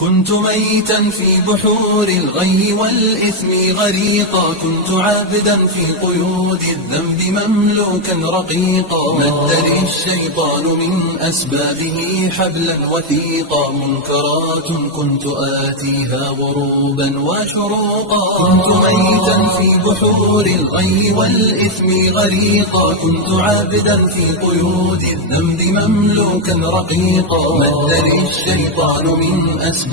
كنت ميتا في بحور الغي والإثم غريقا، كنت عابدا في قيود الذنب مملوكا رقيقا. مد لي الشيطان من أسبابه حبلا وثيقا، منكرات كنت آتيها غروبا وشروقا. كنت ميتا في بحور الغي والإثم غريقا، كنت عابدا في قيود الذنب مملوكا رقيقا. مد لي الشيطان من أسبابه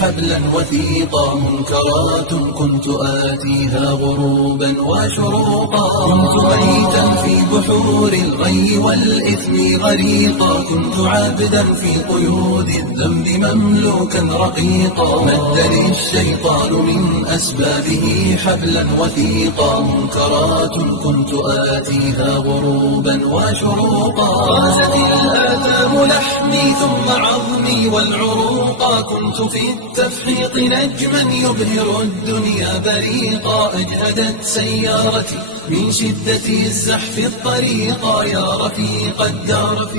حبلا وثيقا، منكرات كنت آتيها غروبا وشروقا. كنت ميتا في بحور الغي والإثم غريقا، كنت عابدا في قيود الذنب مملوكا رقيقا. مد لي الشيطان من أسبابه حبلا وثيقا، منكرات كنت آتيها غروبا وشروقا. غازت الآثام لحمي ثم عظمي والعروقا، كنت في التفحيط نجما يبهر الدنيا بريقا. أجهدت سيارتي من شدة الزحف الطريقا، يا رفيق الدرب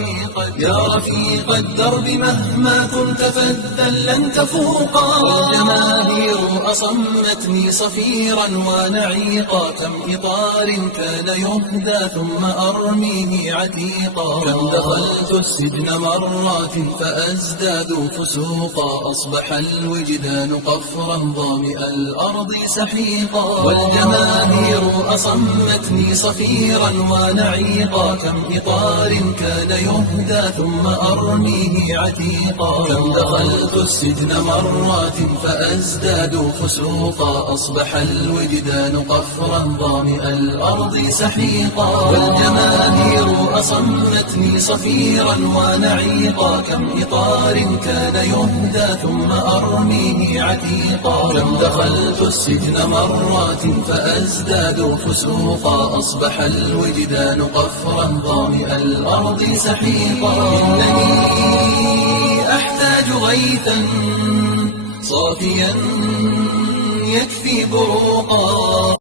يا رفيق الدرب مهما كنت فذا لن تفوقا. والجماهير أصمتني صفيرا ونعيقا، كم إطار كان يهدى ثم أرميه عتيقا. كم دخلت السجن مرات فأزداد فسوقا، أصبح الوجدان قفرا ظامئ الأرض سحيقا. والجماهير أصمتني صفيرا ونعيقا، كم إطار كان يهدى ثم أرميه عتيقا. كم دخلت السجن مرات فأزداد فسوقا، أصبح الوجدان قفرا ظامئ الأرض سحيقا. والجماهير أصمتني صفيرا ونعيقا، كم إطار كان يهدى ثم أرميه عتيقا. كم دخلت السجن مرات فأزداد فسوقا، أصبح الوجدان قفرا ظامئ الأرض سحيقا. إنني أحتاج غيثا صافيا يكفي بروقا.